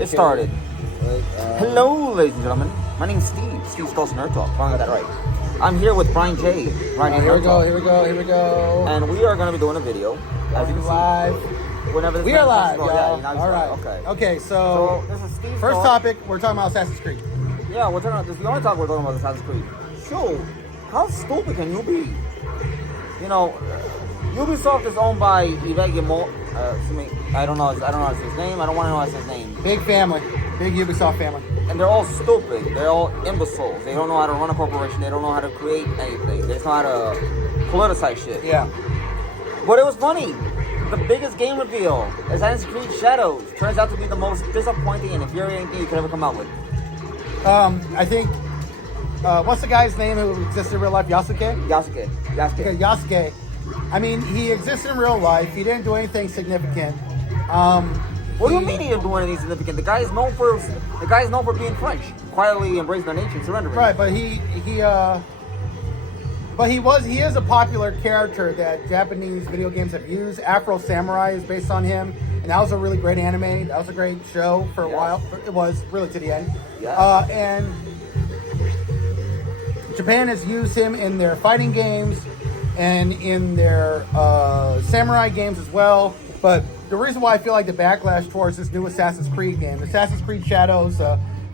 It started. Hello, ladies and gentlemen. My name's Steve. Steve Stolz Nerd Talk. If I got that right. I'm here with Brian J. Here we go. And we are going to be doing a video. As you can live. See, whenever we are live, y'all. Yeah, all right. Okay. Okay, so this is Steve's first talk. topic, we're talking about Assassin's Creed. Yeah, we're talking about this. The only topic we're talking about is Assassin's Creed. So, how stupid can you be? You know, Ubisoft is owned by Yves Guillemot. I don't know how to say his name. I don't want to know how to say his name. Big family. Big Ubisoft family. And they're all stupid. They're all imbeciles. They don't know how to run a corporation. They don't know how to create anything. They just know how to politicize shit. Yeah. But it was funny. The biggest game reveal, Assassins Crees Shadows, turns out to be the most disappointing and infuriating thing you could ever come out with. I think, what's the guy's name who exists in real life? Yasuke. Okay, Yasuke. I mean, he exists in real life. He didn't do anything significant. What do you mean he didn't do anything significant? The guy is known for being French, quietly embracing their nature and surrendering. Right, but he is a popular character that Japanese video games have used. Afro Samurai is based on him, and that was a really great anime. That was a great show for a while. It was really to the end. Yeah. And Japan has used him in their fighting games and in their samurai games as well. But the reason why I feel like the backlash towards this new Assassin's Creed game, Assassin's Creed Shadows,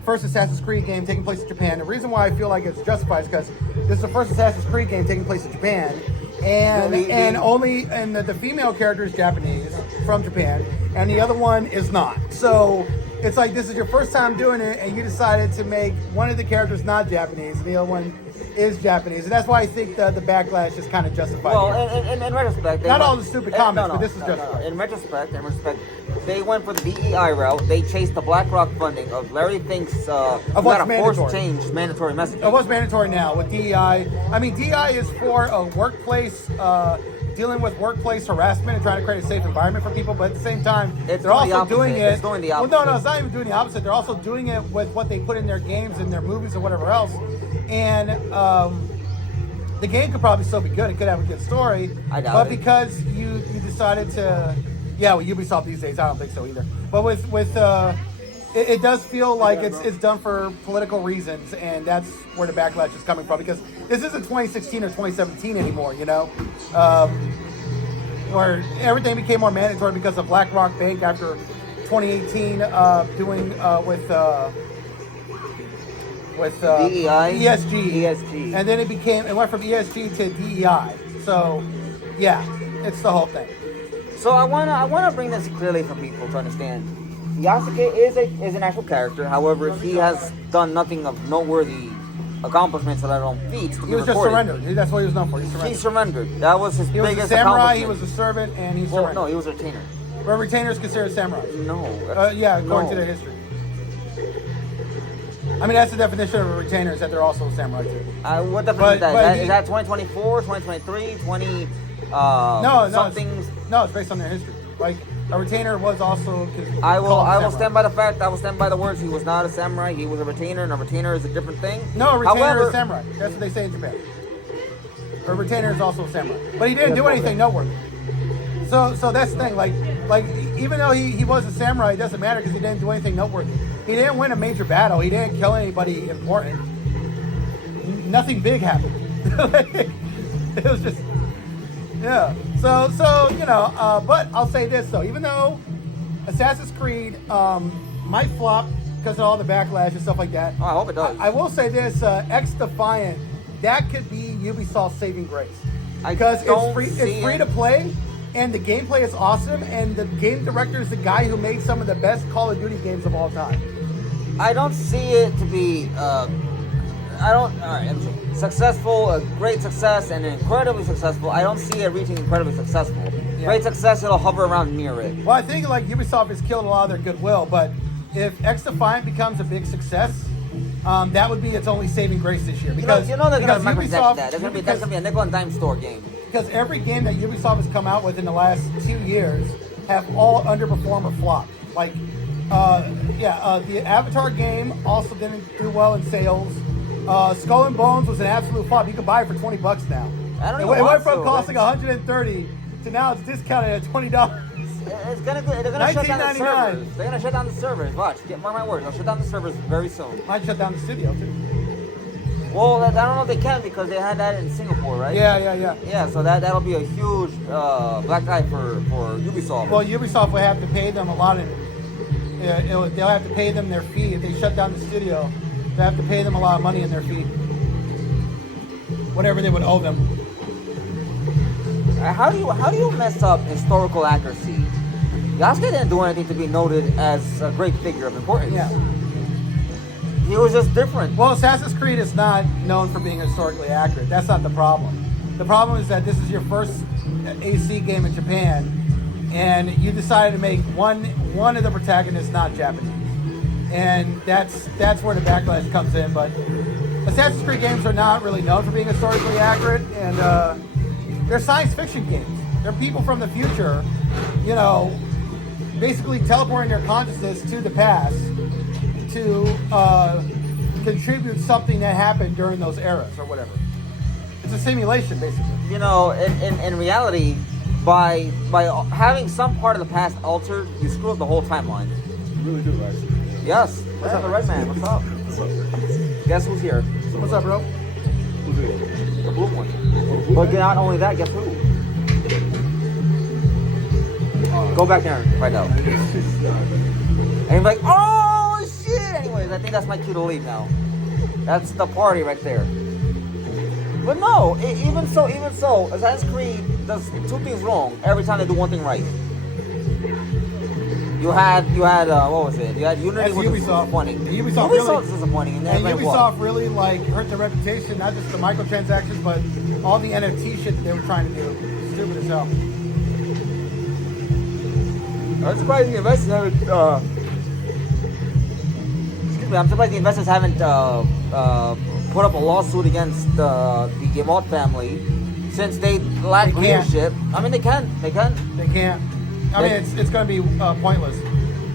first Assassin's Creed game taking place in Japan. The reason why I feel like it's justified is because this is the first Assassin's Creed game taking place in Japan, and the female character is Japanese from Japan, and the other one is not. So it's like this is your first time doing it, and you decided to make one of the characters not Japanese, and the other one is Japanese, and that's why I think the backlash is kind of justified. Well, in retrospect, not all the stupid comments, but this is justified. In retrospect, they went for the DEI route. They chased the BlackRock funding of Larry Fink's of what's forced change mandatory messaging. Of what's mandatory now with DEI. I mean, DEI is for a workplace. Dealing with workplace harassment and trying to create a safe environment for people, but at the same time, they're also doing it. It's doing the opposite. Well, no, it's not even doing the opposite. They're also doing it with what they put in their games and their movies or whatever else. And the game could probably still be good. It could have a good story. I doubt but it. because you decided to, with Ubisoft these days, I don't think so either. But with it does feel like it's done for political reasons, and that's where the backlash is coming from. Because this isn't 2016 or 2017 anymore, where everything became more mandatory because of BlackRock Bank after 2018 doing with DEI? ESG, and then it went from ESG to DEI. So, it's the whole thing. So I wanna bring this clearly for people to understand. Yasuke is an actual character. However, he has done nothing of noteworthy accomplishments, let alone feats. He was just surrendered. That's what he was known for. He surrendered. That was his biggest accomplishment. He was a samurai. He was a servant, and he surrendered. No, he was a retainer. Well, retainer is considered samurai. No. According to the history. I mean, that's the definition of a retainer, is that they're also samurai too. What definition is that? Is that 2024, 2023, 20... No, it's based on their history. Like, a retainer was also... I will stand by the fact, I will stand by the words, he was not a samurai, he was a retainer, and a retainer is a different thing. No, a retainer is samurai. That's what they say in Japan. A retainer is also a samurai. But he didn't do anything noteworthy. So that's the thing, like even though he was a samurai, it doesn't matter because he didn't do anything noteworthy. He didn't win a major battle. He didn't kill anybody important. Nothing big happened. It was just, So but I'll say this though, even though Assassin's Creed might flop because of all the backlash and stuff like that. Oh, I hope it does. I will say this, X Defiant, that could be Ubisoft's saving grace. Because it's free to play, and the gameplay is awesome, and the game director is the guy who made some of the best Call of Duty games of all time. I don't see it to be, successful, a great success, and incredibly successful. I don't see it reaching incredibly successful. Yeah. Great success, it'll hover around near it. Well, I think like Ubisoft has killed a lot of their goodwill, but if X Defiant becomes a big success, that would be its only saving grace this year. Because they're going to microtransact that. That's going to be a nickel and dime store game. Because every game that Ubisoft has come out with in the last 2 years have all underperformed or flopped. Like, the Avatar game also didn't do well in sales. Skull and Bones was an absolute flop. You can buy it for $20 now. It went from costing $130 to now it's discounted at $20. it's gonna they're gonna shut down the 1999. servers. They're gonna shut down the servers. Watch, get my word. They'll shut down the servers very soon. Might shut down the studio too. Well, I don't know if they can because they had that in Singapore, right? Yeah. Yeah, so that'll be a huge black eye for Ubisoft. Well, Ubisoft will have to pay them a lot they'll have to pay them their fee. If they shut down the studio, they have to pay them a lot of money in their fee. Whatever they would owe them. How do you mess up historical accuracy? Yasuke didn't do anything to be noted as a great figure of importance. Yeah. He was just different. Well, Assassin's Creed is not known for being historically accurate. That's not the problem. The problem is that this is your first AC game in Japan, and you decided to make one of the protagonists not Japanese, and that's where the backlash comes in. But Assassin's Creed games are not really known for being historically accurate, and they're science fiction games. They're people from the future, basically teleporting their consciousness to the past to contribute something that happened during those eras or whatever. It's a simulation, basically. In reality, by having some part of the past altered, you screw up the whole timeline. You really do, right? Yes. What's up, the red man? What's up? What's up? Guess who's here? What's up, bro? Who's it? The blue one. But not only that, guess who? Go back there and find out. And you're like, oh shit! Anyways, I think that's my cue to leave now. That's the party right there. But no, even so, Assassin's Creed does two things wrong every time they do one thing right. You had what was it? You had Unity, That's which was Ubisoft. disappointing. Ubisoft Ubisoft really- is disappointing, and, And like, Ubisoft really hurt their reputation, not just the microtransactions, but all the NFT shit that they were trying to do. Stupid as hell. I'm surprised the investors haven't. Excuse me. I'm surprised the investors haven't put up a lawsuit against the Guillemot family since they lack They can't. leadership. I mean, they can. They can't. I mean, it's going to be pointless.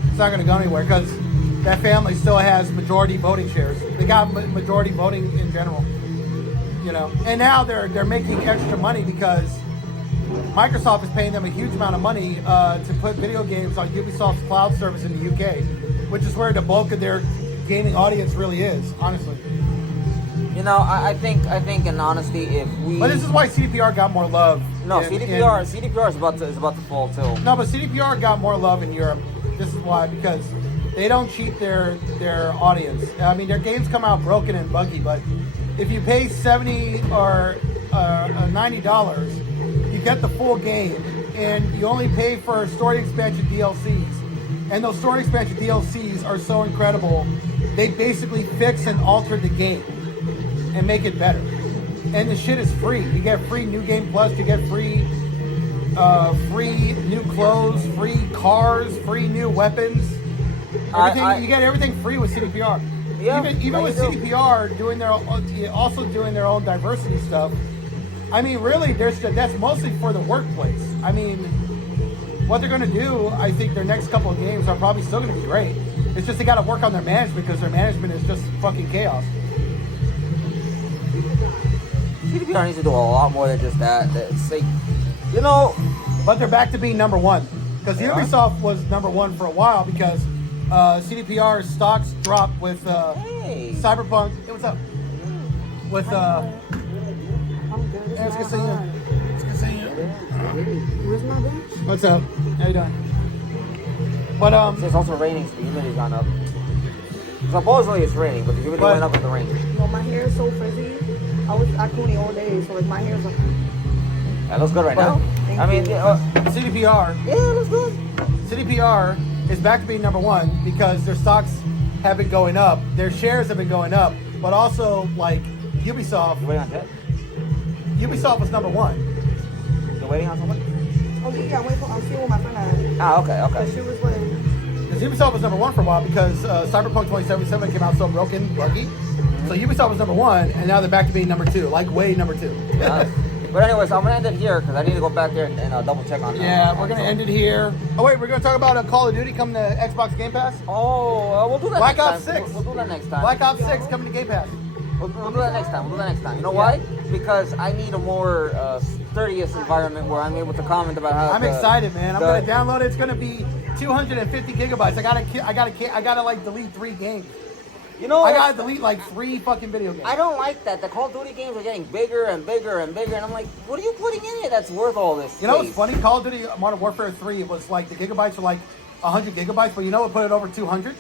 It's not going to go anywhere because that family still has majority voting shares. They got majority voting in general, And now they're making extra money because Microsoft is paying them a huge amount of money to put video games on Ubisoft's cloud service in the UK, which is where the bulk of their gaming audience really is, honestly. I think in honesty, if we. But this is why CDPR got more love. No, CDPR is about to fall too. No, but CDPR got more love in Europe. This is why, because they don't cheat their audience. I mean, their games come out broken and buggy, but if you pay $70 or $90, you get the full game, and you only pay for story expansion DLCs. And those story expansion DLCs are so incredible, they basically fix and alter the game and make it better. And the shit is free. You get free New Game Plus, you get free new clothes, free cars, free new weapons. Everything, you get everything free with CDPR. Yeah, even with CDPR doing their own diversity stuff. I mean, really, that's mostly for the workplace. I mean, what they're going to do, I think their next couple of games are probably still going to be great. It's just they got to work on their management because their management is just fucking chaos. CDPR needs to do a lot more than just that. It's like, But they're back to being number one because They are? Ubisoft was number one for a while because CDPR's stocks dropped with Hey. Cyberpunk. Hey, what's up? With I'm good. Hey, it's good seeing you. It's good seeing you. Where's my bitch? What's up? How you doing? But it's also raining, so the humidity's gone up. Supposedly it's raining, but the humidity went up with the rain. Well, my hair is so frizzy. I was Akuni all day, so like my hair's like. That looks good right But- now. I mean, CDPR, yeah, it looks good. CDPR is back to being number one because their stocks have been going up, their shares have been going up, but also like Ubisoft. You waiting on Jet? Ubisoft was number one. You waiting on someone? Oh yeah, I'm seeing what my friend had. Ah, okay. But she was like, Because Ubisoft was number one for a while because Cyberpunk 2077 came out so broken, buggy. So Ubisoft was number one, and now they're back to being number two, like way number two. Yeah. But anyways, I'm gonna end it here because I need to go back there and double check on. Yeah, we're gonna end it here. Oh wait, we're gonna talk about Call of Duty coming to Xbox Game Pass. Oh, we'll do that. Black next Ops time. 6. We'll do that next time. Black Ops 6 coming to Game Pass. We'll do that next time. You know why? because I need a more sturdiest environment where I'm able to comment about how. I'm excited, man. I'm gonna download it. It's gonna be 250 gigabytes. I gotta like delete 3 games. You know, I gotta delete like 3 fucking video games. I don't like that. The Call of Duty games are getting bigger and bigger and bigger, and I'm like, what are you putting in it that's worth all this? You know what's space? funny? Call of Duty Modern Warfare 3 was like the gigabytes were like 100 gigabytes, but you know what put it over 200?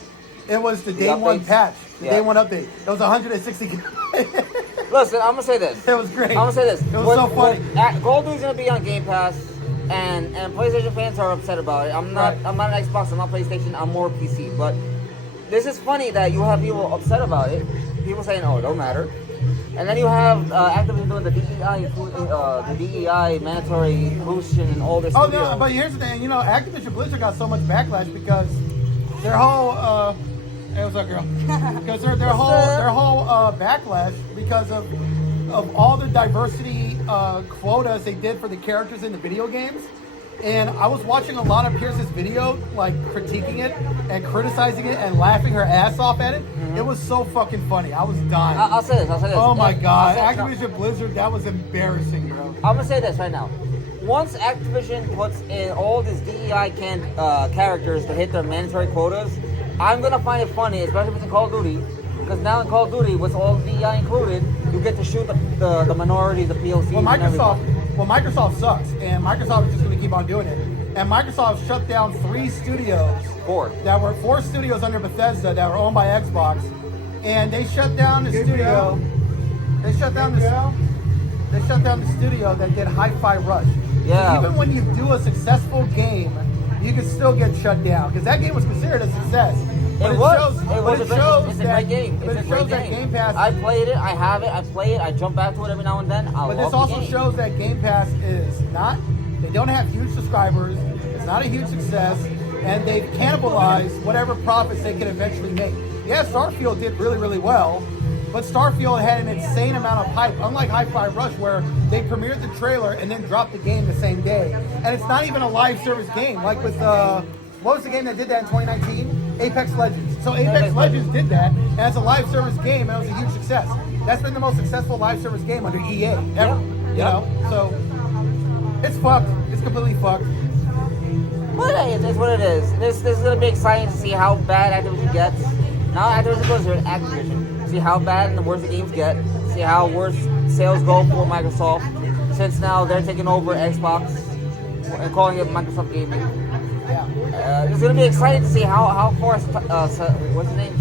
It was the day one updates? patch, the Yeah. day one update. It was 160 gigabytes. Listen, I'm gonna say this. It was great. I'm gonna say this. It was so funny. Call of Duty's gonna be on Game Pass, and PlayStation fans are upset about it. I'm not. Right. I'm not an Xbox. I'm not PlayStation. I'm more PC. But this is funny that you have people upset about it. People saying, "Oh, it don't matter," and then you have Activision doing the DEI mandatory inclusion and all this. Oh stuff. no, but here's the thing. You know, Activision Blizzard got so much backlash because their whole hey, what's up, girl? Because their whole backlash because of all the diversity quotas they did for the characters in the video games. And I was watching a lot of Pierce's video, like critiquing it and criticizing it and laughing her ass off at it. Mm-hmm. It was so fucking funny. I was dying. I'll say this. Oh my god, I'll say- Activision Blizzard, that was embarrassing, bro. I'm gonna say this right now. Once Activision puts in all these DEI characters to hit their mandatory quotas, I'm gonna find it funny, especially with Call of Duty, because now in Call of Duty, with all DEI included, you get to shoot the minorities, the POCs, Well, and everyone. Microsoft sucks, and Microsoft is just going to keep on doing it. And Microsoft shut down 3 studios. 4. That were 4 studios under Bethesda that were owned by Xbox, and they shut down the studio. They shut down the studio that did Hi-Fi Rush. Yeah. So even when you do a successful game, you can still get shut down because that game was considered a success. But It's a great game. But It's it a great shows that game. Game Pass. I played it. I have it. I play it. I jump back to it every now and then. But this also shows that Game Pass is not, they don't have huge subscribers, it's not a huge success, and they've cannibalized whatever profits they can eventually make. Yeah, Starfield did really, really well, but Starfield had an insane amount of hype, unlike Hi-Fi Rush, where they premiered the trailer and then dropped the game the same day. And it's not even a live service game, like with, what was the game that did that in 2019? Apex Legends. So Apex Legends did that, and it's a live service game, and it was a huge success. That's been the most successful live service game under EA ever. You know, so it's fucked. It's completely fucked. But hey, it's what it is. This is gonna be exciting to see how bad Activision gets. Now Activision Blizzard, Activision. See how bad and the worse the games get. See how worse sales go for Microsoft. Since now they're taking over Xbox and calling it Microsoft Gaming. Yeah. It's gonna be exciting to see how far what's his name,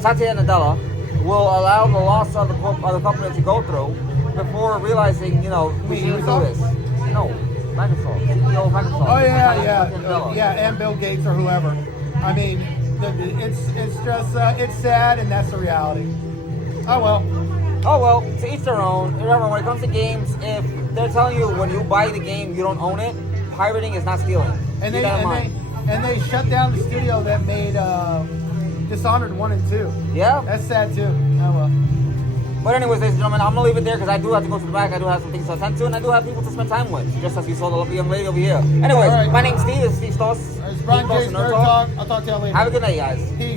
Satya Nadella will allow the loss of the company to go through before realizing, you know, we shouldn't do this. No, Microsoft, CEO of Microsoft. Oh yeah, and Bill Gates or whoever. I mean, it's just it's sad, and that's the reality. Oh well. Oh well, to each their own. Remember, when it comes to games, if they're telling you when you buy the game you don't own it, pirating is not stealing. And Keep that in mind. they shut down the studio that made Dishonored 1 and 2. Yeah. That's sad too. Oh well. But anyways, ladies and gentlemen, I'm gonna leave it there because I do have to go to the back. I do have some things to attend to, and I do have people to spend time with. Just as you saw the lovely young lady over here. Anyways, All right. my name's Steve. It's Steve Stoss. It's Brian Steve Stoss Case, and Nerd Nerd Talk. I'll talk to y'all later. Have a good night, guys. Peace.